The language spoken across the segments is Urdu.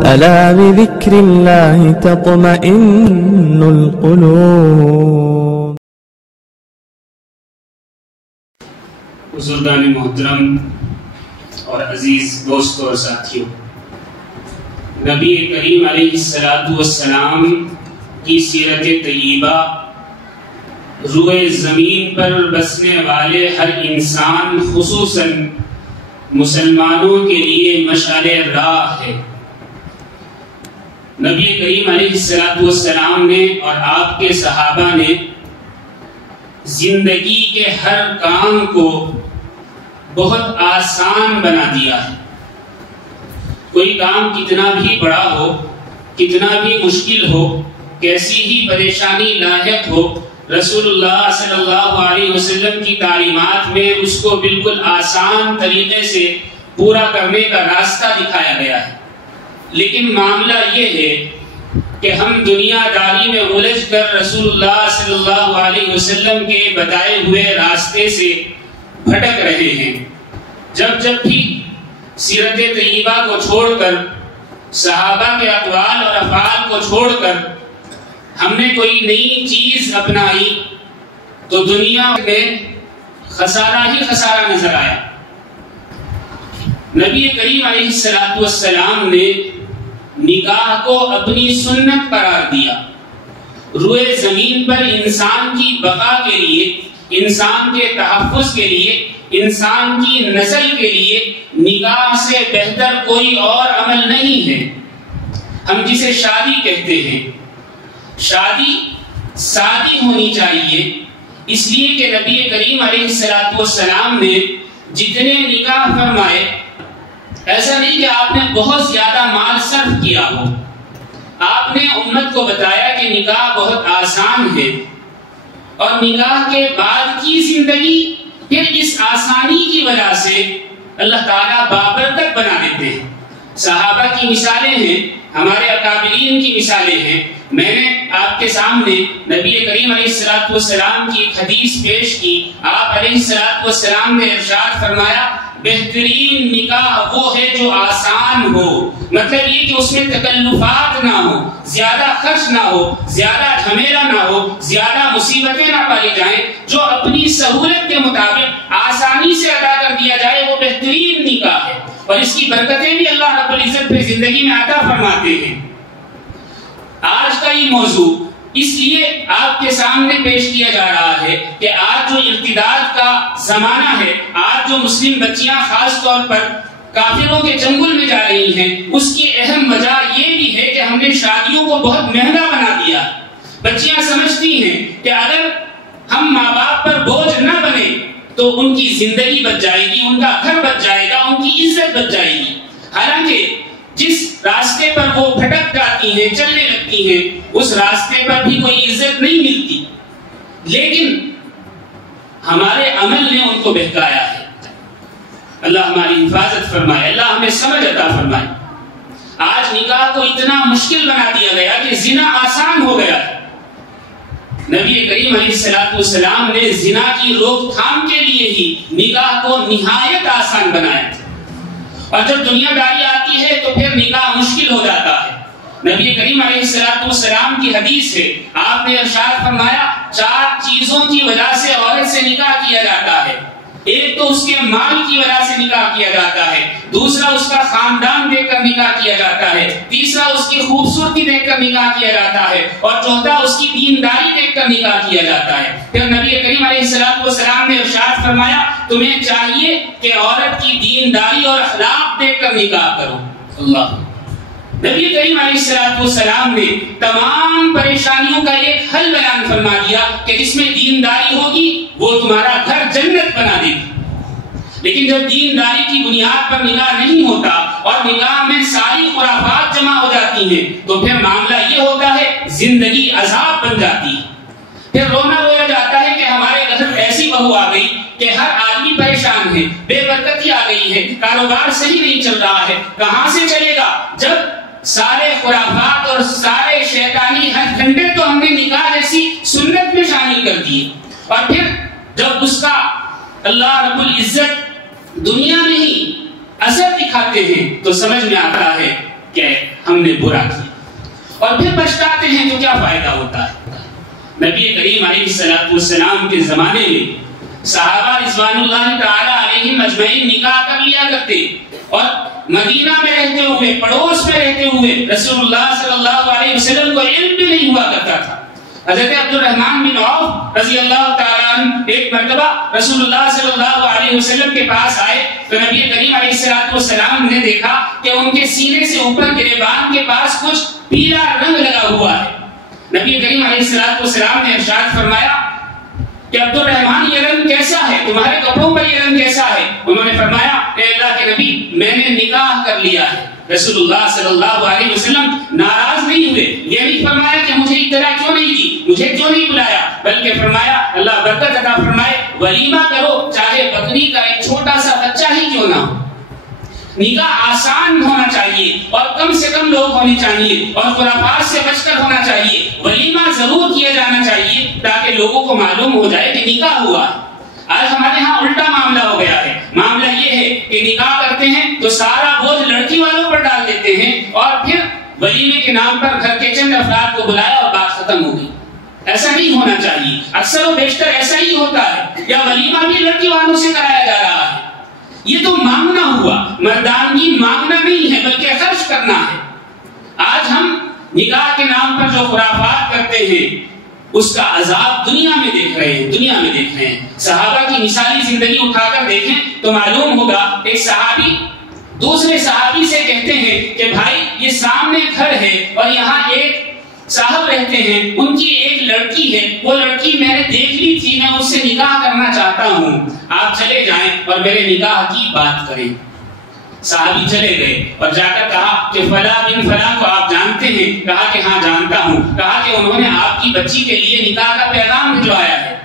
ألا بذكر الله تطمئن القلوب. بزرگان محترم اور عزیز دوستوں اور ساتھیوں، نبی کریم علیہ السلام کی سیرت طیبہ روئے زمین پر بسنے والے ہر انسان خصوصاً مسلمانوں کے لیے مشعل راہ ہے۔ نبی کریم علیہ السلام نے اور آپ کے صحابہ نے زندگی کے ہر کام کو بہت آسان بنا دیا ہے۔ کوئی کام کتنا بھی بڑا ہو، کتنا بھی مشکل ہو، کیسی ہی پریشانی لاحق ہو، رسول اللہ صلی اللہ علیہ وسلم کی تعلیمات میں اس کو بالکل آسان طریقے سے پورا کرنے کا راستہ دکھایا گیا ہے۔ لیکن معاملہ یہ ہے کہ ہم دنیا داری میں الجھ کر رسول اللہ صلی اللہ علیہ وسلم کے بتائے ہوئے راستے سے بھٹک رہے ہیں۔ جب بھی سیرت طیبہ کو چھوڑ کر، صحابہ کے اقوال اور افعال کو چھوڑ کر ہم نے کوئی نئی چیز اپنائی تو دنیا میں خسارہ ہی خسارہ نظر آیا۔ نبی کریم علیہ السلام نے نکاح کو اپنی سنت قرار دیا۔ روئے زمین پر انسان کی بقا کے لیے، انسان کے تحفظ کے لیے، انسان کی نسل کے لیے نکاح سے بہتر کوئی اور عمل نہیں ہے۔ ہم جسے شادی کہتے ہیں، شادی سادی ہونی چاہیے، اس لیے کہ نبی کریم علیہ السلام نے جتنے نکاح فرمائے، ایسا نہیں کہ آپ نے بہت زیادہ مال صرف کیا ہو۔ آپ نے امت کو بتایا کہ نکاح بہت آسان ہے، اور نکاح کے بعد کی زندگی پھر اس آسانی کی وجہ سے اللہ تعالیٰ بابرکت بنا دیتے ہیں۔ صحابہ کی مثالیں ہیں، ہمارے اکابرین کی مثالیں ہیں۔ میں نے آپ کے سامنے نبی کریم علیہ السلام کی ایک حدیث پیش کی۔ آپ علیہ السلام نے ارشاد فرمایا، بہترین نکاح وہ ہے جو آسان ہو، مطلب یہ کہ اس میں تکلفات نہ ہو، زیادہ خرچ نہ ہو، زیادہ جھمیلا نہ ہو، زیادہ مصیبتیں نہ پائی جائیں، جو اپنی سہولت کے مطابق آسانی سے ادا کر دیا جائے، وہ بہترین نکاح ہے، اور اس کی برکتیں بھی اللہ رب العزت پہ زندگی میں عطا فرماتے ہیں۔ آج کا یہ موضوع اس لیے آپ کے سامنے پیش کیا جا رہا ہے کہ آج جو ارتداد کا زمانہ ہے، آج جو مسلم بچیاں خاص طور پر کافروں کے چنگل میں جا رہی ہیں، اس کی اہم وجہ یہ بھی ہے کہ ہم نے شادیوں کو بہت مہنگا بنا دیا۔ بچیاں سمجھتی ہیں کہ اگر ہم ماں باپ پر بوجھ نہ بنے تو ان کی زندگی بچ جائے گی، ان کا گھر بچ جائے گا، ان کی عزت بچ جائے گی۔ حالانکہ جس راستے پر وہ بھٹک جاتی ہیں، چلنے لگتی ہیں، اس راستے پر بھی کوئی عزت نہیں ملتی، لیکن ہمارے عمل نے ان کو بہکایا ہے۔ اللہ ہماری حفاظت فرمائے، اللہ ہمیں سمجھ عطا فرمائے۔ آج نکاح کو اتنا مشکل بنا دیا گیا کہ زنا آسان ہو گیا ہے۔ نبی کریم علیہ السلام نے زنا کی روک تھام کے لیے ہی نکاح کو نہایت آسان بنایا تھا، اور جب دنیا داری آتی ہے تو پھر نکاح مشکل ہو جاتا ہے۔ نبی کریم علیہ السلام کی حدیث ہے، آپ نے ارشاد فرمایا، 4 چیزوں کی وجہ سے عورت سے نکاح کیا جاتا ہے۔ ایک تو اس کے مال کی وجہ سے نکاح کیا جاتا ہے، دوسرا اس کا خاندان دیکھ کر نکاح کیا جاتا ہے، تیسرا اس کی خوبصورتی دیکھ کر نکاح کیا جاتا ہے، اور چوتھا اس کی دینداری دیکھ کر نکاح کیا جاتا ہے۔ پھر نبی کریم علیہ السلام نے ارشاد فرمایا، تمہیں چاہیے کہ عورت کی دینداری اور اخلاق دیکھ کر نکاح کرو۔ اللہ نبی کریم علیہ السلام نے تمام پریشانیوں کا ایک حل بیان فرما دیا کہ جس میں دینداری ہوگی وہ تمہارا گھر جنت بنا دے گی۔ لیکن جب دینداری کی بنیاد پر نکاح نہیں ہوتا اور نکاح میں ساری خرافات جمع ہو جاتی ہیں تو پھر معاملہ یہ ہوتا ہے زندگی عذاب بن جاتی ہے۔ پھر رونا رویا جاتا ہے کہ ہمارے گھر ایسی بہو آ گئی کہ ہر آدمی پریشان ہے، بے برکتی آ گئی ہے، کاروبار صحیح نہیں چل رہا ہے، کہاں سے چلے گا؟ جب سارے خرافات اور سارے شیطانی ہتھ کنڈے تو ہم نے نکاح جیسی سنت میں شامل کر دیے، اور پھر جب اس کا اللہ رب العزت دنیا میں ہی اثر دکھاتے ہیں تو سمجھ میں آتا ہے کہ ہم نے برا کیا اور پھر پچھتاتے ہیں تو کیا فائدہ ہوتا ہے؟ نبی کریم علیہ السلام کے زمانے میں صحابہ رضوان اللہ تعالی علیہم اجمعین نکاح کر لیا کرتے اور مدینہ میں رہتے ہوئے، پڑوس میں رہتے ہوئے رسول اللہ صلی اللہ علیہ وسلم کو علم بھی نہیں ہوا کرتا تھا۔ حضرت عبد الرحمن بن عوف رضی اللہ تعالیٰ عنہ ایک مرتبہ رسول اللہ صلی اللہ علیہ وسلم کے پاس آئے تو نبی کریم علیہ السلام نے دیکھا کہ ان کے سینے سے اوپر گریبان کے پاس کچھ پیلا رنگ لگا ہوا ہے۔ نبی کریم علیہ السلام نے ارشاد فرمایا کہ عبد الرحمن یہ رنگ کیسا ہے، تمہارے کپڑوں پر یہ رنگ کیسا ہے؟ انہوں نے فرمایا اے اللہ کے نبی میں نے نکاح کر لیا ہے۔ رسول اللہ صلی اللہ علیہ وسلم ناراض نہیں ہوئے، یہ نہیں فرمایا کہ مجھے اطلاع کیوں نہیں دی، مجھے کیوں نہیں بلایا، بلکہ فرمایا اللہ برکت عطا فرمائے ولیمہ کرو، چاہے بکری کا ایک چھوٹا سا بچہ ہی کیوں نہ ہو۔ نکاح آسان ہونا چاہیے اور کم سے کم لوگ ہونے چاہیے اور خرافات سے بچ کر ہونا چاہیے، ولیمہ ضرور کیا جانا چاہیے تاکہ لوگوں کو معلوم ہو جائے کہ نکاح ہوا ہے۔ آج ہمارے ہاں الٹا معاملہ ہو گیا ہے، معاملہ یہ ہے کہ نکاح کرتے ہیں تو سارا بوجھ لڑکی والوں پر ڈال دیتے ہیں اور پھر ولیمے کے نام پر گھر کے چند افراد کو بلایا اور بات ختم ہو گئی۔ ایسا نہیں ہونا چاہیے، اکثر و بیشتر ایسا ہی ہوتا ہے، یا ولیمہ بھی لڑکی والوں سے کرایا جا رہا ہے۔ یہ تو مانگنا ہوا، مردانگی مانگنا نہیں ہے بلکہ خرچ کرنا ہے۔ آج ہم نکاح کے نام پر جو خرافات کرتے ہیں اس کا عذاب دنیا میں دیکھ رہے ہیں، صحابہ کی مثالی زندگی اٹھا کر دیکھیں تو معلوم ہوگا ایک صحابی دوسرے صحابی سے کہتے ہیں کہ بھائی یہ سامنے گھر ہے اور یہاں ایک صاحب رہتے ہیں، ان کی ایک لڑکی ہے، وہ لڑکی میں نے دیکھ لی تھی، میں اس سے نکاح کرنا چاہتا ہوں، آپ چلے جائیں اور میرے نکاح کی بات کریں۔ صحابی چلے گئے اور جا کر کہا کہ فلاں بن فلاں کو آپ جانتے ہیں؟ کہا کہ ہاں جانتا ہوں۔ کہا کہ انہوں نے آپ کی بچی کے لیے نکاح کا پیغام بھجوایا ہے۔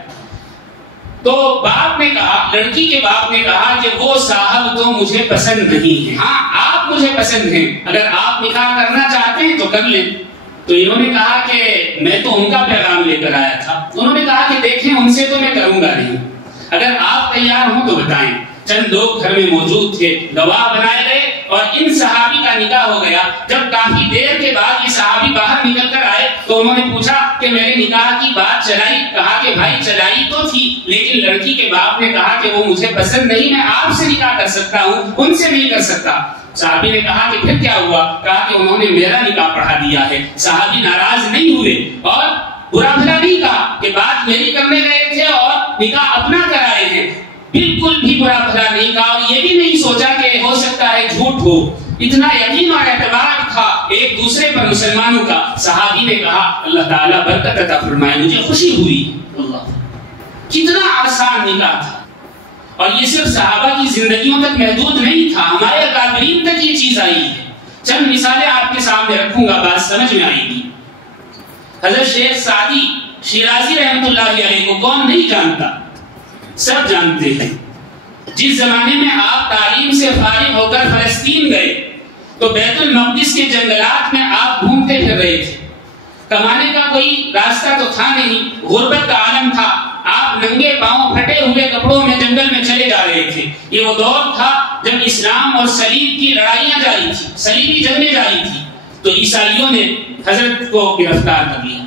تو باپ نے کہا، لڑکی کے باپ نے کہا کہ وہ صاحب تو مجھے پسند نہیں ہے، ہاں آپ مجھے پسند ہیں، اگر آپ نکاح کرنا چاہتے ہیں تو کر لیں۔ تو انہوں نے کہا کہ میں تو ان کا پیغام لے کر آیا تھا۔ انہوں نے کہا کہ دیکھیں ان سے تو میں کروں گا نہیں، اگر آپ تیار ہوں تو بتائیں۔ چند لوگ گھر میں موجود تھے، گواہ بنائے گئے اور ان صحابی کا نکاح ہو گیا۔ جب کافی دیر کے بعد یہ صحابی باہر نکل کر آئے تو انہوں نے پوچھا کہ میرے نکاح کی بات چلائی؟ کہا کہ بھائی چلائی تو تھی، لیکن لڑکی کے باپ نے کہا کہ وہ مجھے پسند نہیں، میں آپ سے نکاح کر سکتا ہوں، ان سے نہیں کر سکتا۔ صحابی نے کہا کہ پھر کیا ہوا؟ کہا کہ انہوں نے میرا نکاح پڑھا دیا ہے۔ صحابی ناراض نہیں ہوئے اور برا بھلا نہیں کہا کہ بات میری کرنے گئے تھے اور نکاح اپنا کرائے ہیں، بالکل بھی برا بھلا نہیں کہا اور یہ بھی نہیں سوچا کہ ہو سکتا ہے جھوٹ ہو۔ اتنا یقین اور اعتبار تھا ایک دوسرے پر مسلمانوں کا۔ صحابی نے کہا اللہ تعالیٰ برکت عطا فرمائے، مجھے خوشی ہوئی۔ اللہ کتنا آسان نکاح تھا، اور یہ صرف صحابہ کی زندگیوں تک محدود نہیں تھا، ہمارے اکابرین تک یہ چیز آئی ہے۔ چند مثالیں آپ کے سامنے رکھوں گا، بات سمجھ میں آئے گی۔ حضرت شیخ سعدی شیرازی رحمۃ اللہ علیہ کو کون نہیں جانتا، سب جانتے ہیں۔ جس زمانے میں آپ تعلیم سے فارغ ہو کر فلسطین گئے تو بیت المقدس کے جنگلات میں آپ گھومتے پھر رہے تھے، کمانے کا کوئی راستہ تو تھا نہیں، غربت کا عالم تھا، آپ ننگے پاؤں پھٹے ہوئے کپڑوں میں جنگل میں چلے جا رہے تھے۔ یہ وہ دور تھا جب اسلام اور صلیب کی لڑائیاں جاری تھی، صلیبی جنگیں جاری تھی، تو عیسائیوں نے حضرت کو گرفتار کر لیا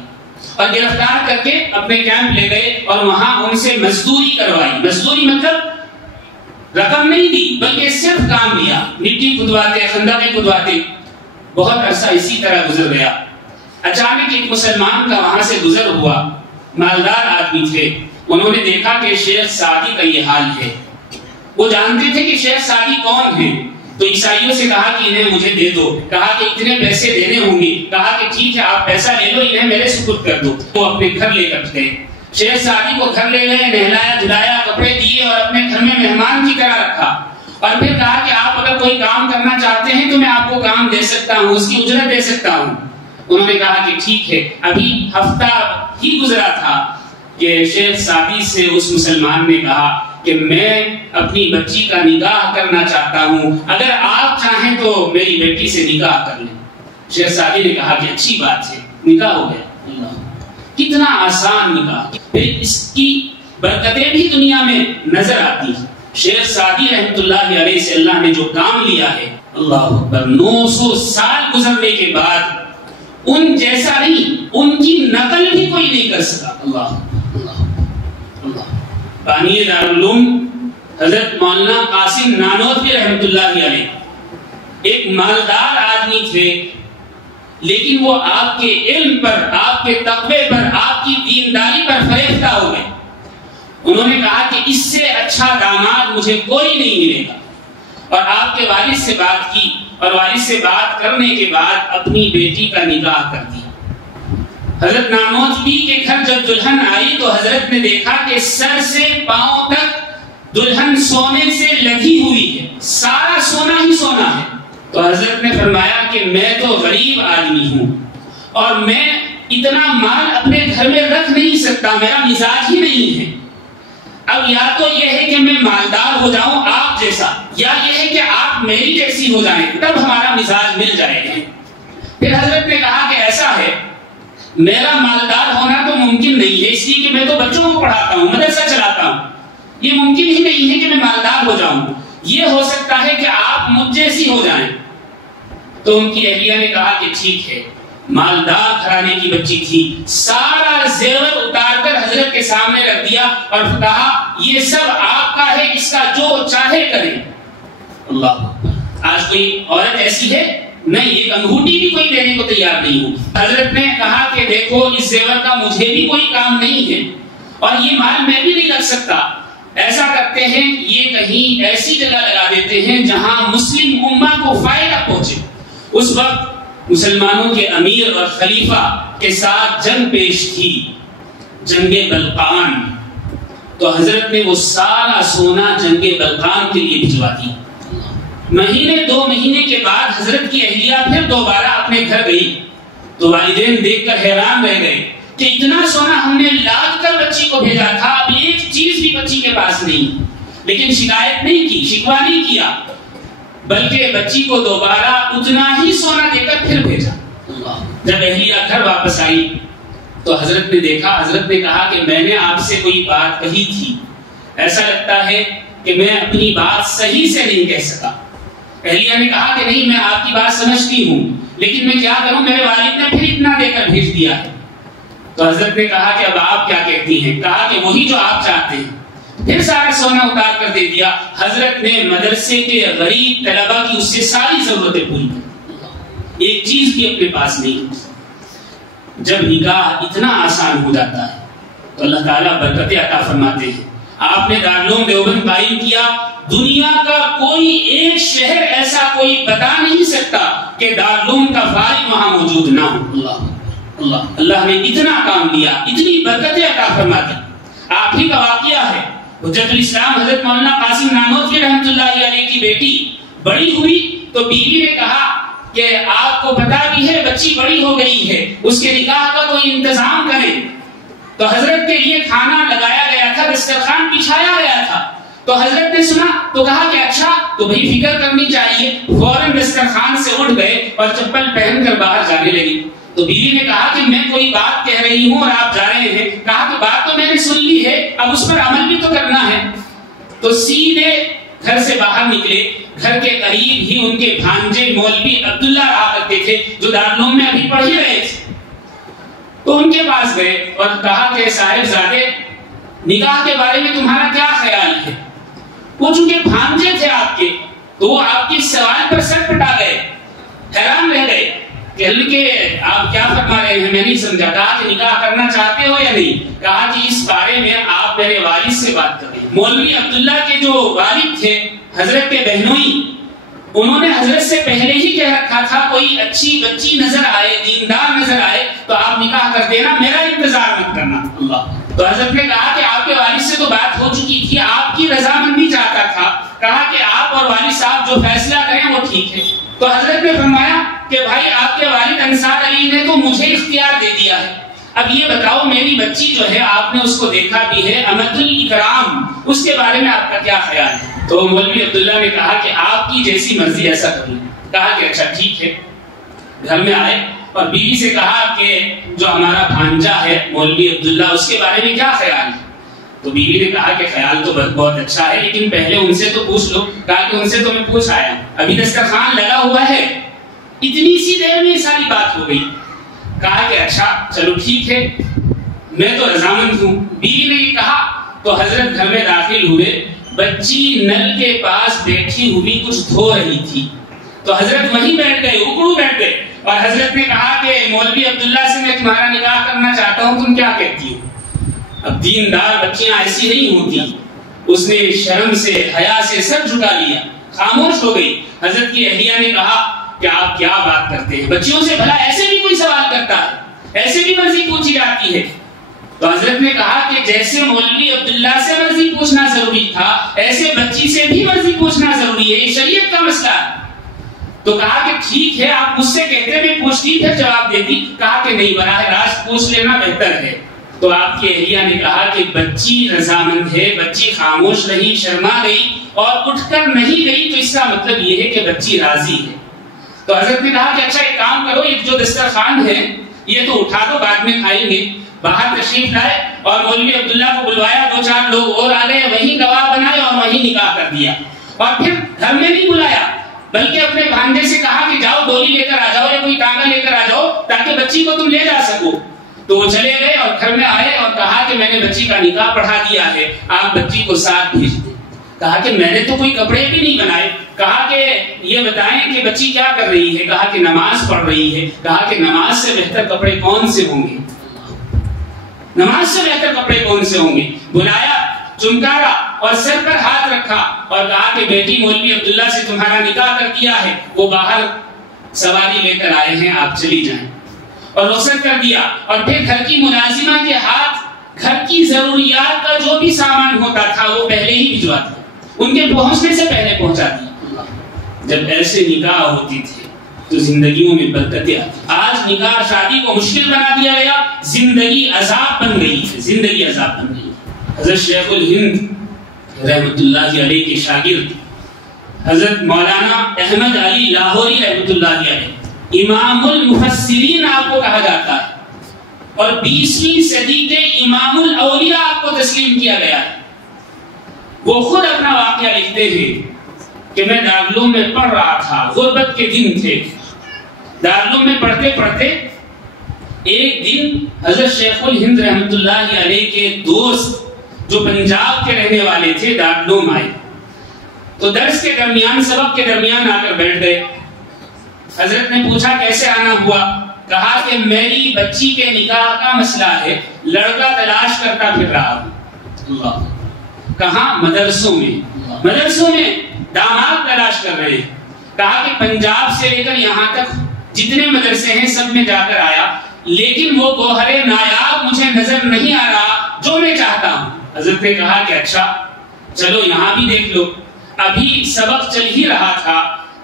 اور گرفتار کر کے اپنے کیمپ لے گئے اور وہاں ان سے مزدوری کروائی۔ مزدوری مطلب رقم نہیں دی بلکہ صرف کام لیا، مٹی کھدواتے، خندقیں کھدواتے۔ بہت عرصہ اسی طرح گزر گیا۔ اچانک ایک مسلمان کا وہاں سے گزر ہوا، مالدار آدمی تھے، انہوں نے دیکھا کہ شیخ سعدی کا یہ حال ہے۔ وہ جانتے تھے کہ شیخ سعدی کون ہیں، تو عیسائیوں سے کہا کہ انہیں مجھے دے دو۔ کہا کہ اتنے پیسے دینے ہوں گے۔ کہا کہ ٹھیک ہے آپ پیسہ لے لو، انہیں میرے سپرد کر دو۔ وہ اپنے گھر لے کر گئے، شیخ سعدی کو گھر لے گئے، نہلایا دھلایا، کپڑے دیے اور اپنے گھر میں مہمان کی طرح رکھا، اور پھر کہا کہ آپ اگر کوئی کام کرنا چاہتے ہیں تو میں آپ کو کام دے سکتا ہوں، اس کی اجرت دے سکتا ہوں۔ انہوں نے کہا کہ ٹھیک ہے۔ ابھی ہفتہ ہی گزرا تھا کہ شیخ سعدی سے اس مسلمان نے کہا کہ میں اپنی بچی کا نکاح کرنا چاہتا ہوں، اگر آپ چاہیں تو میری بیٹی سے نکاح کر لیں۔ شیخ سعدی نے کہا کہ اچھی بات ہے، نکاح ہو گیا۔ اللہ کتنا آسان نکاح، پھر اس کی برکتیں بھی دنیا میں نظر آتی ہیں۔ شیخ سعدی رحمۃ اللہ علیہ سے اللہ نے جو کام لیا ہے اللہ اکبر، 900 سال گزرنے کے بعد ان جیسا نہیں، ان کی نقل بھی کوئی نہیں کر سکا۔ اللہ اللہ اللہ۔ بانی دارالعلوم حضرت مولانا قاسم نانوتوی رحمۃ اللہ علیہ ایک مالدار آدمی تھے، لیکن وہ آپ کے علم پر، آپ کے تقوی پر، آپ کی دینداری پر فریفتہ ہو گئے۔ انہوں نے کہا کہ اس سے اچھا داماد مجھے کوئی نہیں ملے گا، اور آپ کے والد سے بات کی، اور والد سے بات کرنے کے بعد اپنی بیٹی کا نکاح کر دیا۔ حضرت نانوتوی کے گھر جب دلہن آئی تو حضرت نے دیکھا کہ سر سے پاؤں تک دلہن سونے سے لگی ہوئی ہے، سارا سونا ہی سونا ہے۔ تو حضرت نے فرمایا کہ میں تو غریب آدمی ہوں اور میں اتنا مال اپنے گھر میں رکھ نہیں سکتا، میرا مزاج ہی نہیں ہے۔ اب یا تو یہ ہے کہ میں مالدار ہو جاؤں آپ جیسا، یا یہ ہے کہ آپ میری جیسی ہو جائیں، تب ہمارا مزاج مل جائے گا۔ پھر حضرت نے کہا کہ ایسا ہے، میرا مالدار ہونا تو ممکن نہیں ہے، اس لیے کہ میں تو بچوں کو پڑھاتا ہوں، مدرسہ چلاتا ہوں، یہ ممکن ہی نہیں ہے کہ میں مالدار ہو جاؤں۔ یہ ہو سکتا ہے کہ آپ مجھ جیسی ہو جائیں۔ تو ان کی اہلیہ نے کہا کہ ٹھیک ہے، مالدار گھرانے کی بچی تھی، سارا زیور اتار کر حضرت کے سامنے رکھ دیا اور کہا یہ سب آپ کا ہے، اس کا جو چاہے کریں۔ اللہ، آج کوئی عورت ایسی ہے؟ نہیں، ایک انگوٹھی بھی کوئی دینے کو تیار نہیں ہو۔ حضرت نے کہا کہ دیکھو اس زیور کا مجھے بھی کوئی کام نہیں ہے، اور یہ مال میں بھی نہیں رکھ سکتا۔ ایسا کرتے ہیں، یہ کہیں ایسی جگہ لگا دیتے ہیں جہاں مسلم امہ کو فائدہ پہنچے۔ اس وقت مسلمانوں کے امیر اور خلیفہ کے ساتھ جنگ پیش تھی، جنگ بلقان، تو حضرت نے وہ سارا سونا جنگ بلقان کے لیے بھجوا دی۔ مہینے 2 مہینے کے بعد حضرت کی اہلیہ پھر دوبارہ اپنے گھر گئی تو والدین دیکھ کر حیران رہ گئے کہ اتنا سونا ہم نے لاد کر بچی کو بھیجا تھا، اب ایک چیز بھی بچی کے پاس نہیں۔ لیکن شکایت نہیں کی، شکوہ نہیں کیا، بلکہ بچی کو دوبارہ اتنا ہی سونا دے کر پھر بھیجا۔ جب اہلیہ گھر واپس آئی تو حضرت نے دیکھا، حضرت نے کہا کہ میں نے آپ سے کوئی بات کہی تھی، ایسا لگتا ہے کہ میں اپنی بات صحیح سے نہیں کہہ سکا۔ اہلیہ نے کہا کہ نہیں، میں آپ کی بات سمجھتی ہوں، لیکن میں کیا کروں، میرے والد نے پھر اتنا دے کر بھیج دیا ہے۔ تو حضرت نے کہا کہ اب آپ کیا کہتی ہیں؟ کہا کہ وہی جو آپ چاہتے ہیں۔ پھر سارا سونا اتار کر دے دیا۔ حضرت نے مدرسے کے غریب طلبہ کی اس سے ساری ضرورتیں پوری کی، ایک چیز بھی اپنے پاس نہیں۔ جب نکاح اتنا آسان ہو جاتا ہے تو اللہ تعالیٰ برکتیں عطا فرماتے ہیں۔ آپ نے دارالعلوم دیوبند قائم کیا، دنیا کا کوئی ایک شہر ایسا کوئی بتا نہیں سکتا کہ دارالعلوم کا فارغ وہاں موجود نہ ہو۔ اللہ اللہ نے اتنا کام لیا، اتنی برکتیں عطا فرما دی۔ آپ ہی کا واقعہ ہے، حجت الاسلام حضرت مولانا قاسم نانوتوی رحمۃ اللہ علیہ کی بیٹی بڑی ہوئی تو بیوی نے کہا کہ آپ کو پتا بھی ہے بچی بڑی ہو گئی ہے، اس کے نکاح کا کوئی انتظام کریں۔ تو حضرت کے لیے کھانا لگایا گیا تھا، دسترخوان بچھایا گیا تھا۔ تو حضرت نے سنا تو کہا کہ اچھا، تو بھئی فکر کرنی چاہیے۔ فوراً دسترخوان سے اٹھ گئے اور چپل پہن کر باہر جانے لگی۔ تو بیوی نے کہا کہ میں کوئی بات کہہ رہی ہوں اور آپ جا رہے ہیں۔ کہا کہ بات تو میں نے سن لی ہے، اب اس پر عمل بھی تو کرنا ہے۔ تو سیدھے گھر سے باہر نکلے، گھر کے قریب ہی ان کے بھانجے مولوی عبداللہ رہا کرتے تھے جو دارالعلوم میں ابھی پڑھ ہی رہے تھے۔ تو ان کے پاس گئے اور کہا کہ صاحبزادے، نکاح کے بارے میں تمہارا کیا خیال ہے؟ وہ چونکہ بھانجے تھے آپ کے تو وہ آپ کی سوال پر سر پٹا گئے، حیران رہ گئے کہ آپ کیا فرما رہے ہیں، میں نہیں سمجھا۔ کہا کہ نکاح کرنا چاہتے ہو یا نہیں؟ کہا کہ اس بارے میں آپ میرے والد سے بات کریں۔ مولوی عبداللہ کے جو والد تھے حضرت کے بہنوئی، انہوں نے حضرت سے پہلے ہی کہہ رکھا تھا کوئی اچھی بچی نظر آئے، دیندار نظر آئے تو آپ نکاح کر دینا، میرا انتظار مت کرنا۔ اللہ۔ تو حضرت نے کہا کہ آپ کے والد سے تو بات ہو چکی تھی، آپ کی رضامندی چاہتا تھا۔ کہا کہ آپ اور والد صاحب جو فیصلہ کریں وہ ٹھیک ہے۔ تو حضرت نے فرمایا کہ بھائی آپ کے والد انصار علی نے تو مجھے اختیار دے دیا ہے، اب یہ بتاؤ میری بچی جو ہے آپ نے اس کو دیکھا بھی ہے، امت الاکرام، اس کے بارے میں آپ کا کیا خیال ہے؟ تو مولوی عبداللہ نے کہا کہ آپ کی جیسی مرضی ایسا کروں۔ کہا کہ اچھا ٹھیک ہے۔ گھر میں آئے اور بیوی سے کہا کہ جو ہمارا بھانجا ہے مولوی عبداللہ، اس کے بارے میں کیا خیال ہے؟ تو بیوی نے کہا کہ خیال تو بہت اچھا ہے، لیکن پہلے ان سے تو پوچھ لو۔ کہا کہ ان سے تو میں پوچھ آیا، ابھی دسترخوان لگا ہوا ہے۔ اتنی سی دیر میں ساری بات ہو گئی۔ کہا کہ اچھا چلو ٹھیک ہے، میں تو رضامند ہوں۔ بیوی نے یہ کہا تو حضرت گھر میں داخل ہوئے، بچی نل کے پاس بیٹھی ہوئی کچھ دھو رہی تھی، تو حضرت وہیں بیٹھ گئے، اکڑو بیٹھ گئے، اور حضرت نے کہا کہ مولوی عبداللہ سے میں تمہارا نکاح کرنا چاہتا ہوں، تم کیا کہتی ہو؟ اب دیندار بچیاں ایسی نہیں ہوتی، اس نے شرم سے حیا سے سر جھکا لیا، خاموش ہو گئی۔ حضرت کی اہلیہ نے کہا کہ آپ کیا بات کرتے ہیں، بچیوں سے بھلا ایسے بھی کوئی سوال کرتا ہے، ایسے بھی مرضی پوچھی جاتی ہے؟ تو حضرت نے کہا کہ جیسے مولوی عبداللہ سے مرضی پوچھنا ضروری تھا، ایسے بچی سے بھی مرضی پوچھنا ضروری ہے، یہ شریعت کا مسئلہ ہے۔ تو کہا کہ ٹھیک ہے، آپ مجھ سے کہتے میں پوچھتی پھر جواب دیتی۔ کہا کہ نہیں، براہ راست پوچھ لینا بہتر ہے۔ تو آپ کی اہلیہ نے کہا کہ بچی رضامند ہے، بچی خاموش رہی، شرما گئی اور اٹھ کر نہیں گئی، تو اس کا مطلب یہ ہے کہ بچی راضی ہے۔ تو حضرت نے کہا کہ اچھا ایک کام کرو، یہ جو دسترخوان ہے یہ تو اٹھا دو، بعد میں کھائیں گے۔ باہر تشریف لائے اور مولوی عبداللہ کو بلوایا، 2-4 لوگ اور آ گئے، وہیں گواہ بنائے اور وہیں نکاح کر دیا۔ اور پھر گھر میں نہیں بلایا، بلکہ اپنے بھانجے سے کہا کہ جاؤ ڈولی لے کر آ جاؤ یا کوئی ٹانگا لے کر آ جاؤ تاکہ بچی کو تم لے جا سکو۔ تو وہ چلے گئے اور گھر میں آئے اور کہا کہ میں نے بچی کا نکاح پڑھا دیا ہے، آپ بچی کو ساتھ بھیج دیں۔ کہا کہ میں نے تو کوئی کپڑے بھی نہیں بنائے۔ کہا کہ یہ بتائیں کہ بچی کیا کر رہی ہے؟ کہا کہ نماز پڑھ رہی ہے۔ کہا کہ نماز سے بہتر کپڑے کون سے ہوں گے؟ نماز سے بہتر کپڑے کون سے ہوں گے؟ بلایا، چمکارا اور سر پر ہاتھ رکھا اور کہا کہ بیٹی مولوی عبداللہ سے تمہارا نکاح کر دیا ہے، وہ باہر سواری لے کر آئے ہیں، آپ چلی جائیں۔ اور رخصت کر دیا۔ اور پھر گھر کی ملازمہ کے ہاتھ گھر کی ضروریات کا جو بھی سامان ہوتا تھا وہ پہلے ہی بھجوا دیا، ان کے پہنچنے سے پہلے پہنچا دیا۔ جب ایسے نکاح ہوتی تھے تو زندگیوں میں برکتیں آتی۔ آج نکاح شادی کو مشکل بنا دیا گیا، زندگی عذاب بن گئی ہے، زندگی عذاب بن گئی۔ حضرت شیخ الہند رحمت اللہ علیہ کے شاگرد حضرت مولانا احمد علی لاہوری رحمت اللہ علیہ، امام المفسرین آپ کو کہا جاتا ہے، اور 20ویں صدی کے امام الاولیاء آپ کو تسلیم کیا گیا ہے۔ وہ خود اپنا واقعہ لکھتے ہیں کہ میں دارالعلوم میں پڑھ رہا تھا، غربت کے دن تھے، دارالعلوم میں پڑھتے پڑھتے ایک دن حضرت شیخ الہند رحمت اللہ علیہ کے دوست جو پنجاب کے رہنے والے تھے دارالعلوم آئے، تو درس کے درمیان، سبق کے درمیان آ کر بیٹھ گئے۔ حضرت نے پوچھا کیسے آنا ہوا؟ کہا کہ میری بچی کے نکاح کا مسئلہ ہے، لڑکا تلاش کرتا پھر رہا ہوں۔ اللہ، کہاں؟ مدرسوں میں، مدرسوں میں داماد تلاش کر رہے ہیں۔ کہا کہ پنجاب سے لے کر یہاں تک جتنے مدرسے ہیں سب میں جا کر آیا، لیکن وہ گوہر نایاب مجھے نظر نہیں آ رہا جو میں چاہتا ہوں۔ حضرت نے کہا کہ اچھا چلو یہاں بھی دیکھ لو۔ ابھی سبق چل ہی رہا تھا،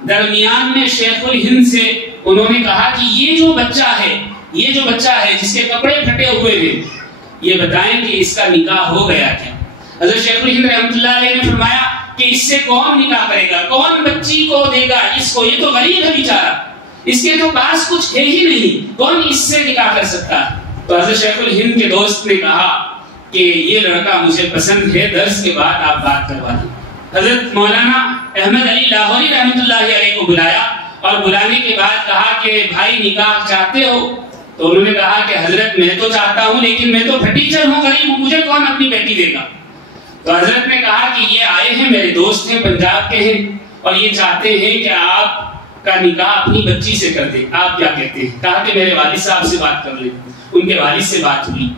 درمیان میں شیخ الہند سے انہوں نے کہا کہ یہ جو بچہ ہے جس کے کپڑے پھٹے ہوئے ہیں، یہ بتائیں کہ اس کا نکاح ہو گیا کیا؟ حضرت شیخ الہند رحمۃ اللہ علیہ نے فرمایا کہ اس سے کون نکاح کرے گا، کون بچی کو دے گا اس کو؟ یہ تو غریب ہے بیچارہ، اس کے تو پاس کچھ ہے ہی نہیں، کون اس سے نکاح کر سکتا ہے؟ تو حضرت شیخ الہند کے دوست نے کہا کہ یہ لڑکا مجھے پسند ہے، درس کے بعد آپ بات کروا دیں۔ حضرت مولانا احمد علی لاہوری رحمت اللہ علیہ کو بلایا اور بلانے کے بعد کہا کہ بھائی نکاح چاہتے ہو؟ تو انہوں نے کہا کہ حضرت میں تو چاہتا ہوں، لیکن میں تو پھٹیچر ہوں، غریب ہوں، مجھے کون اپنی بیٹی دے گا؟ تو حضرت نے کہا کہ یہ آئے ہیں، میرے دوست ہیں، پنجاب کے ہیں، اور یہ چاہتے ہیں کہ آپ کا نکاح اپنی بچی سے کر دیں، آپ کیا کہتے ہیں؟ کہا کہ میرے والد صاحب سے بات کر لیں۔ ان کے والد سے بات ہوئی،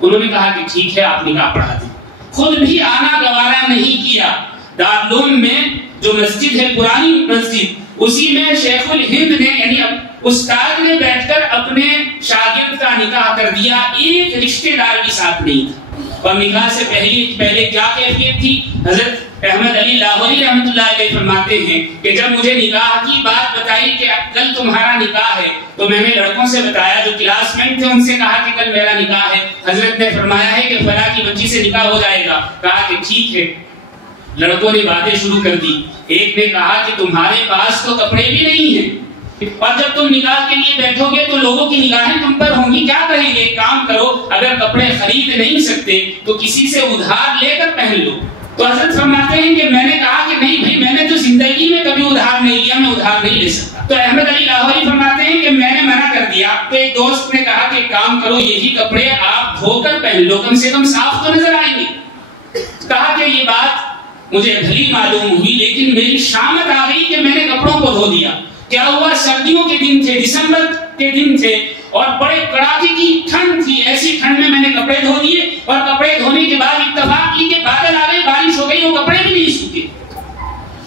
انہوں نے کہا کہ ٹھیک ہے آپ نکاح پڑھا دیں۔ خود بھی آنا گوارا نہیں کیا۔ دارالعلوم میں جو مسجد ہے، پرانی مسجد، اسی میں شیخ الہند نے یعنی استاد نے بیٹھ کر اپنے شاگرد کا نکاح کر دیا، ایک رشتہ دار بھی ساتھ نہیں تھا۔ اور نکاح سے پہلے کیا کیفیت تھی؟ حضرت احمد علی لاہوری رحمۃ اللہ علیہ فرماتے ہیں کہ جب مجھے نکاح کی بات بتائی کہ کل تمہارا نکاح ہے، تو میں نے لڑکوں سے بتایا جو کلاس میٹ تھے، ان سے کہا کہ کل میرا نکاح ہے، حضرت نے فرمایا ہے کہ فلاں کی بچی سے نکاح ہو جائے گا۔ کہا کہ ٹھیک ہے۔ لڑکوں نے باتیں شروع کر دی۔ ایک نے کہا کہ تمہارے پاس تو کپڑے بھی نہیں ہیں، اور جب تم نکاح کے لیے بیٹھو گے تو لوگوں کی نگاہیں تم پر ہوں گی، کیا کہیں گے؟ کام کرو، اگر کپڑے خرید نہیں سکتے تو کسی سے ادھار لے کر پہن لو۔ تو حضرت فرماتے ہیں کہ میں نے کہا کہ نہیں بھائی، میں نے تو زندگی میں کبھی ادھار نہیں لیا، میں ادھار نہیں لے سکتا۔ تو احمد علی لاہوری فرماتے ہیں کہ میں نے منع کر دیا۔ تو ایک دوست نے کہا کہ کام کرو، یہی کپڑے آپ دھو کر پہن لو، کم سے کم صاف تو نظر آئیں گے۔ کہا کہ یہ بات مجھے بھلی معلوم ہوئی، لیکن میری شامت آ گئی کہ میں نے کپڑوں کو دھو دیا۔ کیا ہوا؟ سردیوں کے دن تھے، دسمبر کے دن تھے، اور بڑے کڑاکے کی ٹھنڈ تھی۔ ایسی ٹھنڈ میں نے کپڑے دھو دیے، اور کپڑے دھونے کے بعد اتفاق کی کہ بادل آ گئے، بارش ہو گئی، وہ کپڑے بھی نہیں سوکھے۔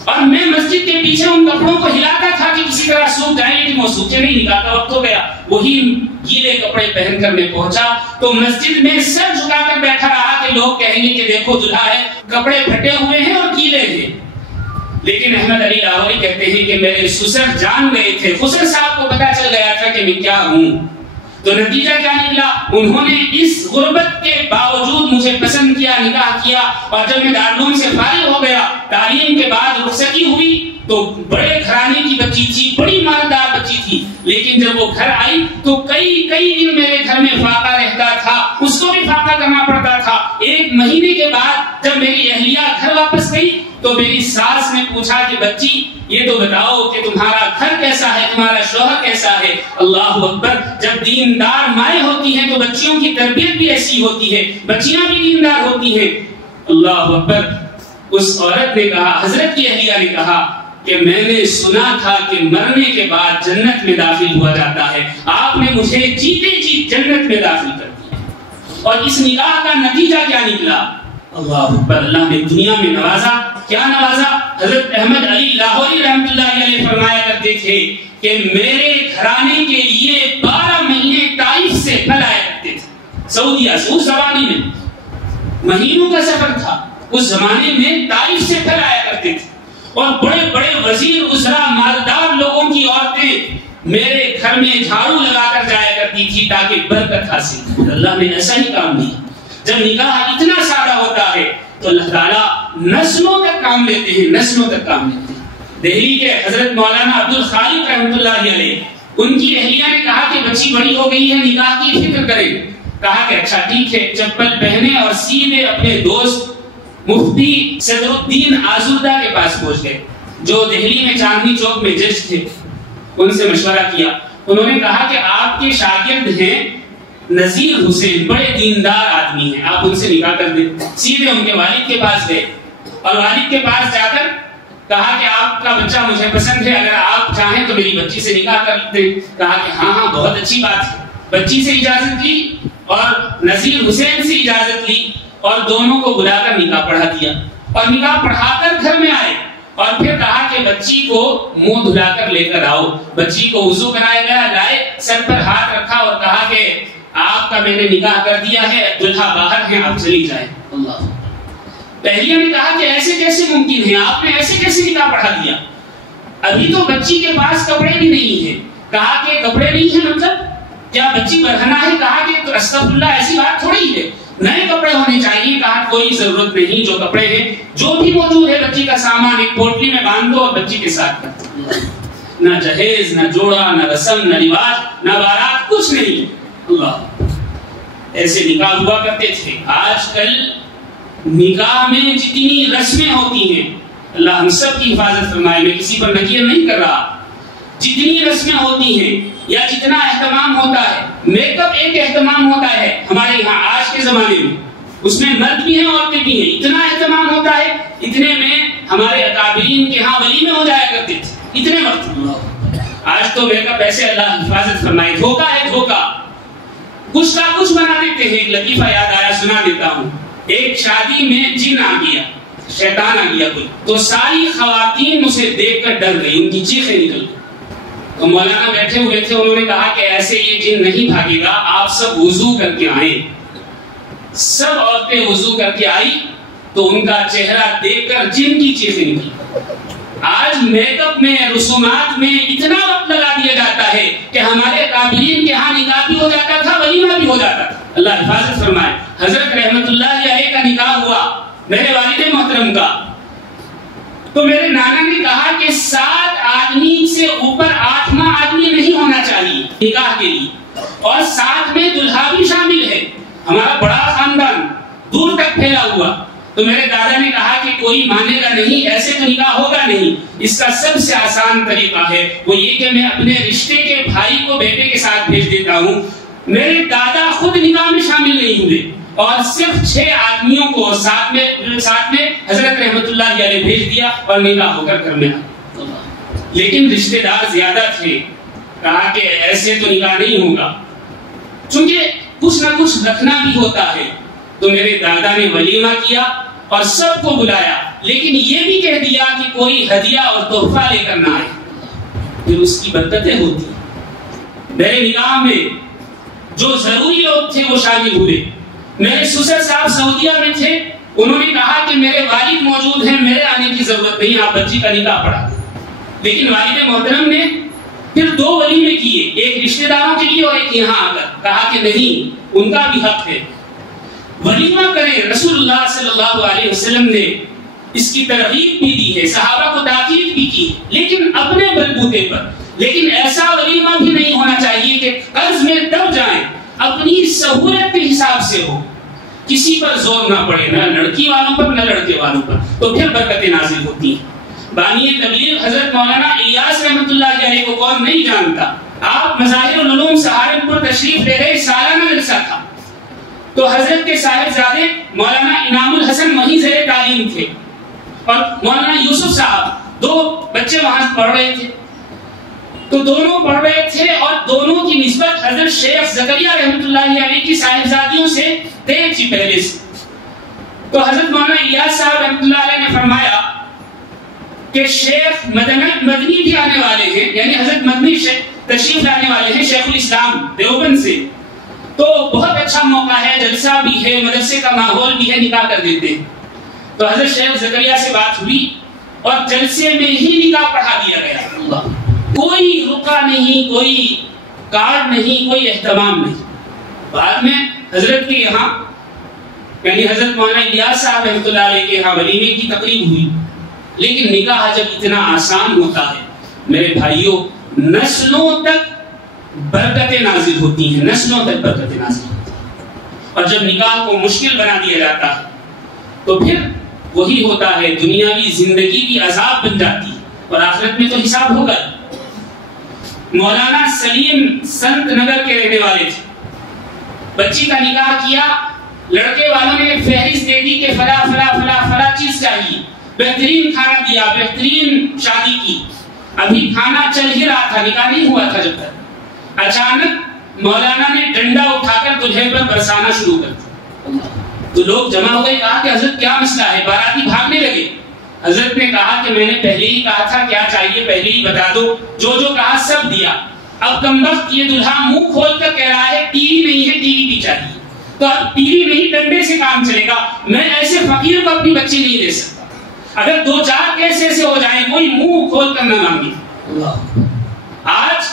اور میں مسجد کے پیچھے ان کپڑوں کو ہلاتا تھا کہ کسی طرح سوکھ جائیں، لیکن وہ سوکھے نہیں، نکاح کا وقت ہو گیا۔ وہی گیلے کپڑے پہن کر میں پہنچا تو مسجد میں سر جھکا کر بیٹھا رہا کہ لوگ کہیں گے کہ دیکھو دلہا ہے، کپڑے پھٹے ہوئے ہیں اور گیلے ہیں۔ لیکن احمد علی لاہوری کہتے ہیں کہ میرے سسر جان گئے تھے، خسر صاحب کو پتا چل گیا تھا کہ میں کیا ہوں۔ تو نتیجہ کیا نکلا؟ انہوں نے اس غربت کے باوجود مجھے پسند کیا، نکاح کیا، اور جب میں دارالعلوم سے فارغ ہو گیا، تعلیم کے بعد رخصتی ہوئی، تو بڑے گھرانے کی بچی تھی، بڑی مالدار بچی تھی، لیکن جب وہ گھر آئی تو کئی دن میرے گھر میں فاقہ رہتا تھا، اس کو بھی فاقہ کرنا پڑتا تھا۔ ایک مہینے کے بعد جب میری اہلیہ گھر واپس گئی تو میری ساس نے پوچھا کہ بچی یہ تو بتاؤ کہ تمہارا گھر کیسا ہے، تمہارا شوہر کیسا ہے؟ اللہ اکبر! جب دیندار مائیں ہوتی ہیں تو بچیوں کی تربیت بھی ایسی ہوتی ہے، بچیاں بھی دیندار ہوتی ہیں۔ اللہ اکبر! اس عورت نے کہا، حضرت کی اہلیہ نے کہا کہ میں نے سنا تھا کہ مرنے کے بعد جنت میں داخل ہوا جاتا ہے، آپ نے مجھے جیتے جی جنت میں داخل کر دیا۔ اور اس نکاح کا نتیجہ کیا نکلا؟ اللہ اکبر! اللہ نے دنیا میں نوازا، کیا نوازا؟ حضرت احمد علی لاہوری رحمۃ اللہ علیہ فرمایا کرتے تھے کہ میرے گھرانے کے لیے 12 مہینے طائف سے پھل آیا کرتے تھے، سعودیہ سے۔ اس زمانے میں مہینوں کا سفر تھا، اس زمانے میں طائف سے پھل آیا کرتے تھے، اور بڑے بڑے وزیر، وزراء، مالدار لوگوں کی عورتیں میرے گھر میں جھاڑو لگا کر جایا کرتی تھی تاکہ برکت حاصل۔ اللہ نے ایسا ہی کام دیا۔ جب نکاح اتنا سادہ ہوتا ہے تو اللہ تعالیٰ نسلوں تک کام لیتے ہیں، نسلوں تک کام لیتے ہیں۔ دہلی کے حضرت مولانا عبد الخالق رحمۃ اللہ علیہ، ان کی اہلیہ نے کہا کہ بچی بڑی ہو گئی ہے، نکاح کی فکر کریں۔ کہا کہ اچھا ٹھیک ہے، چپل پہنے اور سیدھے اپنے دوست مفتی صدر الدین آزردہ کے پاس پہنچ گئے، جو دہلی میں چاندنی چوک میں جج تھے۔ ان سے مشورہ کیا، انہوں نے کہا کہ آپ کے شاگرد ہیں نذیر حسین، بڑے دیندار آدمی ہیں، آپ ان سے نکاح کر دیں۔ سیدھے ان کے والد کے پاس گئے، اور والد کے پاس جا کر کہا کہ آپ کا بچہ مجھے پسند ہے، اگر آپ چاہیں تو میری بچی سے نکاح کر دیں۔ کہا کہ ہاں بہت اچھی بات ہے۔ بچی سے اجازت لی اور نذیر حسین سے اجازت لی، اور دونوں کو بلا کر نکاح پڑھا دیا، اور نکاح پڑھا کر گھر میں آئے، اور پھر کہا کہ بچی کو منہ دھلا کر لے کر آؤ۔ بچی کو وضو کرایا گیا، لائے، سر پر ہاتھ رکھا اور کہا کہ آپ کا میں نے نکاح کر دیا ہے، دلہا باہر ہے، آپ چلی جائیں۔ اللہ! پہلیہ نے کہا کہ ایسے کیسے ممکن ہے، آپ نے ایسے کیسے نکاح پڑھا دیا؟ ابھی تو بچی کے پاس کپڑے بھی نہیں ہیں۔ کہا کہ کپڑے نہیں ہیں مطلب کیا بچی برہنہ ہے؟ کہا کہ استغفر اللہ، ایسی بات تھوڑی ہے، نئے کپڑے ہونے چاہیے۔ کہا کوئی ضرورت نہیں، جو کپڑے ہیں جو بھی موجود ہے بچی کا سامان ایک پوٹلی میں باندھ دو اور بچی کے ساتھ کر دو۔ نہ جہیز، نہ جوڑا، نہ رسم، نہ رواج، نہ بارات، کچھ نہیں۔ اللہ! ایسے نکاح ہوا کرتے تھے۔ آج کل نکاح میں جتنی رسمیں ہوتی ہیں، اللہ ہم سب کی حفاظت فرمائے، میں کسی پر نکیر نہیں کر رہا، جتنی رسمیں ہوتی ہیں یا جتنا اہتمام ہوتا ہے، میک اپ ایک اہتمام ہوتا ہے ہمارے یہاں آج کے زمانے میں، اس میں مرد بھی ہیں عورتیں بھی ہیں، اتنا اہتمام ہوتا ہے، اتنے میں ہمارے اکابرین کے ہاں ولیمے ہو جایا کرتے تھے، اتنے وقت۔ آج تو میک اپ ایسے، اللہ حفاظت فرمائے، دھوکہ ہے دھوکہ، کچھ کا کچھ بنا دیتے ہیں۔ ایک لطیفہ یاد آیا، سنا دیتا ہوں۔ ایک شادی میں جن آ گیا، شیطان آ گیا کوئی، تو ساری خواتین اسے دیکھ کر ڈر گئی، ان کی چیخیں نکل گئی۔ تو مولانا بیٹھے ہوئے تھے، انہوں نے کہا کہ ایسے یہ جن نہیں بھاگے گا، آپ سب وضو کر کے آئیں۔ سب عورتیں وضو کر کے آئی تو ان کا چہرہ دیکھ کر جن کی چیخیں نکلی۔ آج میک اپ میں، رسومات میں اتنا وقت لگا دیا جاتا ہے کہ ہمارے اکابرین کے ہاں نکاح بھی ہو جاتا تھا، ولیمہ بھی ہو جاتا تھا۔ اللہ حفاظت فرمائے۔ حضرت رحمت اللہ علیہ کا نکاح ہوا، میرے والد محترم کا، تو میرے نانا نے کہا کہ 7 آدمی سے اوپر 8واں آدمی نہیں ہونا چاہیے نکاح کے لیے، اور ساتھ میں دلہا بھی شامل ہے، ہمارا بڑا خاندان دور تک پھیلا ہوا۔ تو میرے دادا نے کہا کہ کوئی مانے گا نہیں، ایسے تو نکاح ہوگا نہیں، اس کا سب سے آسان طریقہ ہے وہ یہ کہ میں اپنے رشتے کے بھائی کو بیٹے کے ساتھ بھیج دیتا ہوں۔ میرے دادا خود نکاح میں شامل نہیں ہوئے اور صرف 6 آدمیوں کو ساتھ میں حضرت رحمت اللہ علیہ بھیج دیا اور نکاح ہو کر گھر میں آ۔ لیکن رشتے دار زیادہ تھے، کہا کہ ایسے تو نکاح نہیں ہوگا، چونکہ کچھ نہ کچھ رکھنا بھی ہوتا ہے۔ تو میرے دادا نے ولیمہ کیا اور سب کو بلایا، لیکن یہ بھی کہہ دیا کہ کوئی ہدیہ اور تحفہ لے کر نہ آئے، پھر اس کی برکتیں ہوتی۔ میرے نکاح میں جو ضروری لوگ تھے وہ شامل ہوئے۔ میرے سسر صاحب سعودیہ میں تھے، انہوں نے کہا کہ میرے والد موجود ہیں، میرے آنے کی ضرورت نہیں، آپ بچی کا نکاح پڑھا۔ لیکن والد محترم نے پھر 2 ولیمے کیے، ایک رشتہ داروں کے لیے اور ایک یہاں آ کر، کہا کہ نہیں، ان کا بھی حق ہے، ولیمہ کریں۔ رسول اللہ صلی اللہ علیہ وسلم نے اس کی ترغیب بھی دی ہے، صحابہ کو تاکید بھی کی، لیکن اپنے بلبوتے پر۔ لیکن ایسا ولیمہ بھی نہیں ہونا چاہیے کہ قرض میں دب جائیں، اپنی سہولت کے حساب سے ہو، کسی پر زور نہ پڑے، نہ لڑکی والوں پر نہ لڑکے والوں پر، تو پھر برکتیں نازل ہوتی ہیں۔ بانی تبلیغ حضرت مولانا الیاس رحمت اللہ علیہ کو کون نہیں جانتا؟ آپ مظاہر العلوم سہارنپور تشریف لے رہے، سالانہ جلسہ تھا، تو حضرت کے صاحبزادے مولانا انعام الحسن وہیں زیر تعلیم تھے، اور مولانا یوسف صاحب 2 بچے وہاں پڑھ رہے تھے، تو دونوں پڑھ رہے تھے اور دونوں کی نسبت حضرت شیخ زکریا رحمت اللہ علیہ کی صاحبزادیوں سے تھی پہلے سے۔ تو حضرت مولانا الیاس صاحب رحمت اللہ علیہ نے فرمایا کہ شیخ مدنی بھی آنے والے ہیں، یعنی حضرت مدنی تشریف لانے والے ہیں شیخ الاسلام دیوبند سے، تو بہت اچھا موقع ہے، جلسہ بھی ہے، مدرسے کا ماحول بھی ہے، نکاح کر دیتے ہیں۔ تو حضرت شیخ زکریا سے بات ہوئی اور جلسے میں ہی نکاح پڑھا دیا گیا۔ کوئی رکا نہیں، کوئی کارڈ نہیں، کوئی اہتمام نہیں۔ بعد میں حضرت کے یہاں یعنی حضرت مولانا الیاس صاحب رحمۃ اللہ علیہ کے یہاں ولیمے کی تقریب ہوئی، لیکن نکاح جب اتنا آسان ہوتا ہے میرے بھائیوں، نسلوں تک برکتیں نازل ہوتی ہیں، نسلوں تک برکتیں نازل ہوتی ہیں۔ اور جب نکاح کو مشکل بنا دیا جاتا ہے تو پھر وہی ہوتا ہے، دنیاوی زندگی بھی عذاب بن جاتی ہے اور آخرت میں تو حساب ہوگا۔ مولانا سلیم سنت نگر کے رہنے والے تھے، بچی کا نکاح کیا، لڑکے والوں نے فہرست دے دی کہ فلاں فلاں فلاں فلاں چیز چاہیے، بہترین کھانا دیا، بہترین شادی کی، ابھی کھانا چل ہی رہا تھا، نکاح نہیں ہوا تھا جب تک، اچانک مولانا نے ڈنڈا اٹھا کر دلہے پر برسانا شروع کر دیا۔ تو لوگ جمع ہو گئے، کہا کہ حضرت کیا مسئلہ ہے؟ باراتی بھاگنے لگے۔ حضرت نے کہا کہ میں نے پہلے ہی کہا تھا کیا چاہیے پہلے ہی بتا دو، جو جو کہا سب دیا، اب کمبخت یہ دلہا منہ کھول کر کہہ رہا ہے ٹی وی نہیں ہے، ٹی وی بھی چاہیے، تو اب ٹی وی نہیں، ڈنڈے سے کام چلے گا، میں ایسے فقیر کو اپنی بچی نہیں دے سکتا، اگر 2-4 کیس ایسے ہو جائیں کوئی منہ کھول کر نہ مانگے۔ آج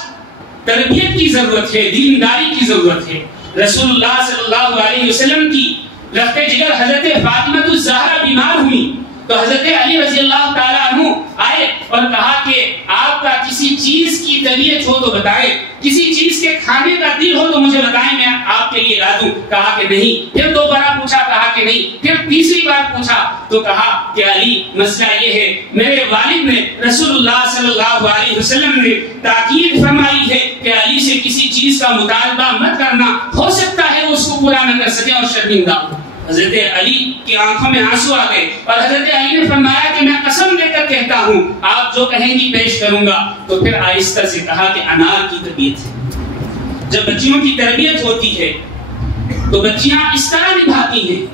تربیت کی ضرورت ہے، دینداری کی ضرورت ہے۔ رسول اللہ صلی اللہ علیہ وسلم کی رفت جگر حضرت فاطمہ الزہرا بیمار ہوئی تو حضرت علی رضی اللہ تعالیٰ عنہ آئے اور کہا کہ آپ کا کسی چیز کی طبیعت ہو تو بتائیں، کسی چیز کے کھانے کا دل ہو تو مجھے بتائیں، میں آپ کے لیے لا دوں۔ کہا کہ نہیں، پھر 2 بار پوچھا، کہا کہ نہیں، پھر تیسری بار پوچھا تو کہا کہ علی مسئلہ یہ ہے، میرے والد نے رسول اللہ صلی اللہ علیہ وسلم نے تاکید فرمائی ہے کہ علی سے کسی چیز کا مطالبہ مت کرنا، ہو سکتا ہے وہ اس کو پورا نہ کر سکے اور شرمندہ ہو۔ حضرت علی کی آنکھوں میں آنسو آ گئے اور حضرت علی نے فرمایا کہ میں قسم دے کر کہتا ہوں آپ جو کہیں گی پیش کروں گا۔ تو پھر آہستہ سے کہا کہ انار کی تربیت ہے، جب بچیوں کی تربیت ہوتی ہے تو بچیاں اس طرح نبھاتی ہیں۔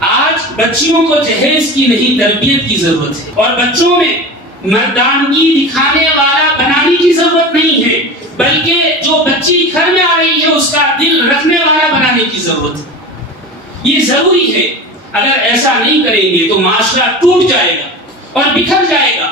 آج بچیوں کو جہیز کی نہیں تربیت کی ضرورت ہے، اور بچوں میں مردانگی دکھانے والا بنانے کی ضرورت نہیں ہے، بلکہ جو بچی گھر میں آ رہی ہے اس کا دل رکھنے والا بنانے کی ضرورت ہے۔ یہ ضروری ہے، اگر ایسا نہیں کریں گے تو معاشرہ ٹوٹ جائے گا اور بکھر جائے گا،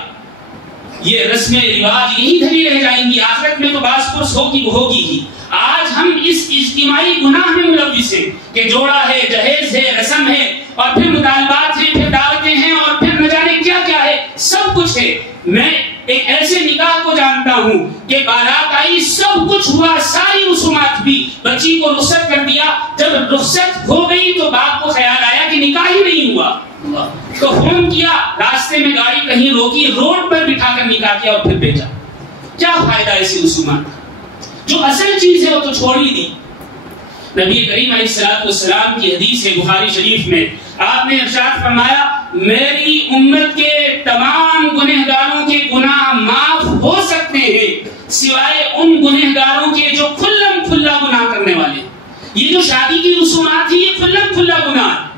یہ رسمیں رواج یہی دھری رہ جائیں گی، آخرت میں تو باس پرس ہوگی ہی۔ آج ہم اس اجتماعی گناہ میں ملوث ہیں کہ جوڑا ہے، جہیز ہے، رسم ہے، اور پھر مطالبات ہیں، پھر دعوتیں ہیں، اور پھر نہ جانے کیا کیا ہے۔ سے میں ایک ایسے نکاح کو جانتا ہوں کہ بارات آئی، سب کچھ ہوا، ساری رسومات بھی، بچی کو رخصت کر دیا، جب رخصت ہو گئی تو باپ کو خیال آیا کہ نکاح ہی نہیں ہوا، تو فون کیا، راستے میں گاڑی کہیں روکی، روڈ پر بٹھا کر نکاح کیا اور پھر بھیجا۔ کیا فائدہ ایسی رسومات کا؟ جو اصل چیز ہے وہ تو چھوڑ ہی دی۔ نبی کریم علیہ السلام کی حدیث ہے بخاری شریف میں، آپ نے ارشاد فرمایا میری امت کے تمام گنہگاروں کے گناہ معاف ہو سکتے ہیں سوائے ان گنہگاروں کے جو کھلم کھلا گناہ کرنے والے ہیں۔ یہ جو شادی کی رسومات تھی یہ کھلم کھلا گناہ ہے۔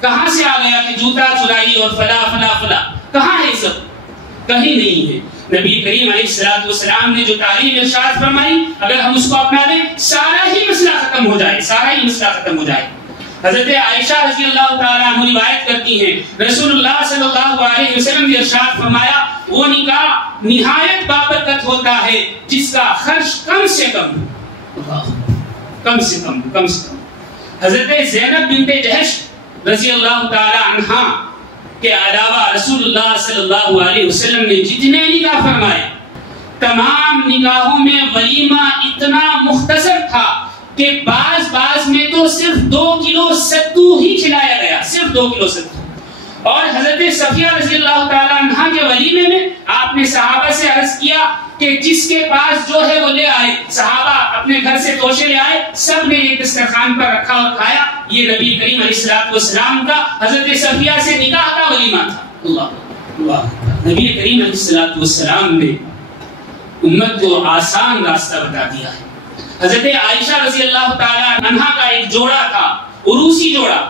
کہاں سے آ گیا کہ جوتا چرائی اور فلا فلا فلا؟ کہاں ہے یہ سب؟ کہیں نہیں ہے۔ نبی کریم علیہ السلام نے جو تعلیم ارشاد فرمائی اگر ہم اس کو اپنا لیں سارا ہی مسئلہ ختم ہو جائے، سارا ہی مسئلہ ختم ہو جائے۔ حضرت عائشہ رضی اللہ تعالیٰ عنہ روایت کرتی ہیں رسول اللہ صلی اللہ علیہ وسلم نے ارشاد فرمایا وہ نکاح نہایت بابرکت ہوتا ہے جس کا خرچ کم سے کم کم سے کم کم سے کم۔ حضرت زینب بنت جہش رضی اللہ تعالیٰ عنہا کے علاوہ رسول اللہ صلی اللہ علیہ وسلم نے جتنے نکاح فرمائے تمام نکاحوں میں ولیمہ اتنا مختصر تھا کہ بعض میں تو صرف 2 کلو ستو ہی کھلایا گیا، صرف 2 کلو ستو۔ اور حضرت صفیہ رضی اللہ تعالیٰ عنہ کے ولیمے میں آپ نے صحابہ سے عرض کیا کہ جس کے پاس جو ہے وہ لے آئے، صحابہ اپنے گھر سے توشے لے آئے، سب نے ایک دسترخوان پر رکھا اور کھایا۔ یہ نبی کریم علیہ السلام کا حضرت صفیہ سے نکاح کا ولیمہ تھا۔ اللہ نبی کریم علیہ السلام نے امت کو آسان راستہ بتا دیا ہے۔ حضرت عائشہ رضی اللہ تعالی عنہا کا ایک جوڑا تھا، عروسی جوڑا،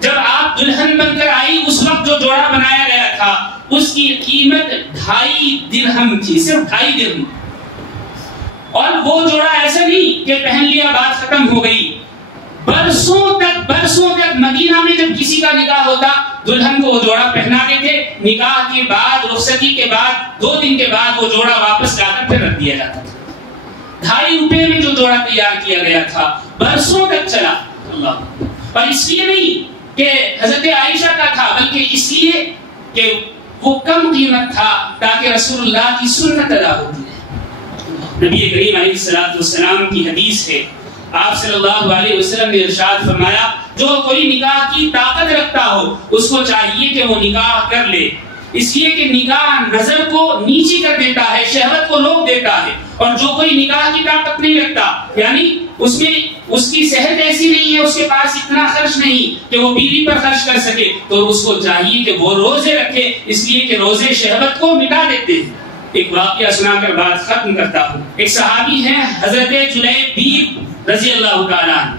جب آپ دلہن بن کر آئی اس وقت جو جوڑا بنایا گیا تھا اس کی قیمت 2.5 درہم تھی، صرف 2.5 درہم۔ اور وہ جوڑا ایسا نہیں کہ پہن لیا بات ختم ہو گئی، برسوں تک مدینہ میں جب کسی کا نکاح ہوتا دلہن کو وہ جوڑا پہناتے تھے، نکاح کے بعد رخصتی کے بعد 2 دن کے بعد وہ جوڑا واپس لا کر پھر رکھ دیا جاتا تھا۔ 2.5 روپے میں جو جوڑا تیار کیا گیا تھا برسوں تک چلا۔ اللہ، اور اس لیے نہیں کہ حضرت عائشہ کا تھا بلکہ اس لیے کہ وہ کم قیمت تھا تاکہ رسول اللہ کی سنت ادا ہوتی ہے۔ نبی کریم علیہ السلام کی حدیث ہے، آپ صلی اللہ علیہ وسلم نے ارشاد فرمایا جو کوئی نکاح کی طاقت رکھتا ہو اس کو چاہیے کہ وہ نکاح کر لے، اس لیے کہ نکاح نظر کو نیچی کر دیتا ہے، شہوت کو روک دیتا ہے۔ اور جو کوئی نکاح کی طاقت نہیں رکھتا یعنی اس میں اس کی صحت ایسی نہیں ہے، اس کے پاس اتنا خرچ نہیں کہ وہ بیوی پر خرچ کر سکے، تو اس کو چاہیے کہ وہ روزے رکھے، اس لیے کہ روزے شہوت کو مٹا دیتے ہیں۔ ایک واقعہ سنا کر بات ختم کرتا ہوں۔ ایک صحابی ہیں حضرت جلیبیب رضی اللہ تعالیٰ عنہ،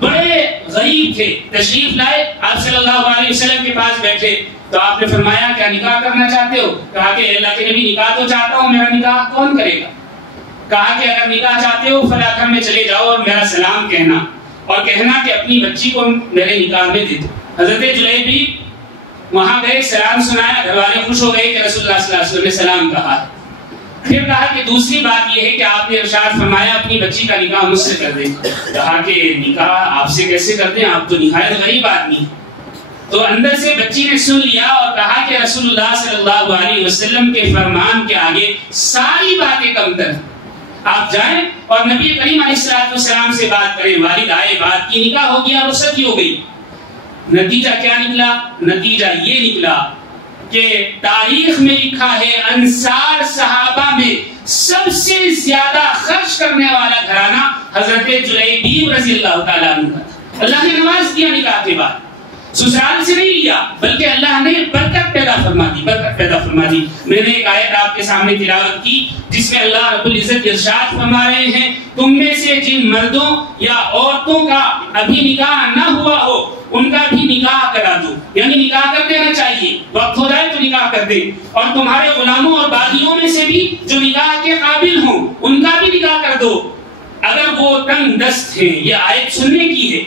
بڑے غریب تھے، تشریف لائے آپ صلی اللہ علیہ وسلم کے پاس بیٹھے تو آپ نے فرمایا کیا نکاح کرنا چاہتے ہو؟ کہا کہ اللہ کے نبی نکاح تو چاہتا ہوں، میرا نکاح کون کرے گا؟ کہا کہ اگر نکاح چاہتے ہو فلاں گھر میں چلے جاؤ اور میرا سلام کہنا اور کہنا کہ اپنی بچی کو میرے نکاح میں دے دو۔ حضرت جلیبیب وہاں گئے، سلام سنایا، گھر والے خوش ہو گئے کہ رسول اللہ صلی اللہ علیہ وسلم نے سلام کہا ہے۔ پھر کہا کہ دوسری بات یہ ہے کہ آپ نے ارشاد فرمایا اپنی بچی کا نکاح مجھ سے کر دیں۔ کہا کہ نکاح آپ سے کیسے کر دیں، آپ تو نہایت غریب آدمی ہیں۔ تو اندر سے بچی نے سن لیا اور کہا کہ رسول اللہ صلی اللہ علیہ وسلم کے فرمان کے آگے ساری باتیں کم تر، آپ جائیں اور نبی کریم علیہ السلام سے بات کریں۔ والد آئے، بات کی، نکاح ہو گیا، رخصتی ہو گئی۔ نتیجہ کیا نکلا؟ نتیجہ یہ نکلا کہ تاریخ میں لکھا ہے انصار صحابہ میں سب سے زیادہ خرچ کرنے والا گھرانہ حضرت جلیبیب رضی اللہ تعالیٰ عنہ تھا۔ اللہ نے نواز دیا نکاح کے بعد، سسرال سے نہیں لیا بلکہ اللہ نے برکت پیدا فرما دی، برکت پیدا فرما دی۔ میں نے ایک آیت آپ کے سامنے تلاوت کی جس میں اللہ رب العزت ارشاد فرما رہے ہیں تم میں سے جن مردوں یا عورتوں کا ابھی نکاح نہ ہوا ہو ان کا بھی نکاح کرا دو، یعنی نکاح کر دینا چاہیے، وقت ہو جائے تو نکاح کر دے۔ اور تمہارے غلاموں اور باغیوں میں سے بھی جو نکاح کے قابل ہوں ان کا بھی نکاح کر دو اگر وہ تنگ دست ہیں۔ یہ آیت سننے کی ہے،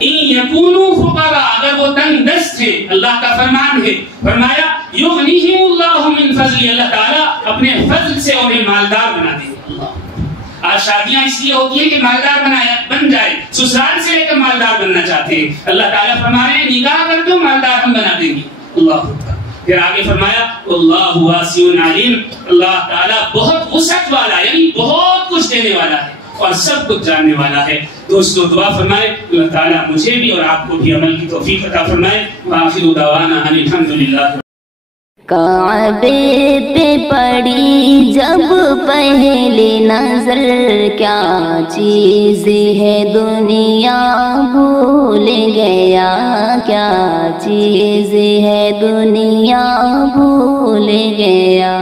اگر وہ تنگ دست ہیں، اللہ کا فرمان ہے، فرمایا یغنیہم اللہ من فضل، اللہ تعالیٰ اپنے فضل سے انہیں مالدار بنا دے گا۔ آج شادیاں اس لیے ہوتی ہیں کہ مالدار بن جائے، سسرال سے لے کر مالدار بننا چاہتے ہیں، اللہ تعالیٰ فرما رہے ہیں نکاح کر دو مالدار ہم بنا دیں گے۔ اللہ پھر آگے فرمایا اللہ واسع علیم، اللہ تعالیٰ بہت وسعت والا یعنی بہت کچھ دینے والا ہے اور سب کچھ جاننے والا ہے۔ دوستو دعا فرمائے اللہ تعالیٰ مجھے بھی اور آپ کو بھی عمل کی توفیق عطا فرمائے۔ وآخر دعوانا ان الحمدللہ۔ کعبے پہ پڑی جب پہلی نظر، کیا چیز ہے دنیا بھول گیا، کیا چیز ہے دنیا بھول گیا۔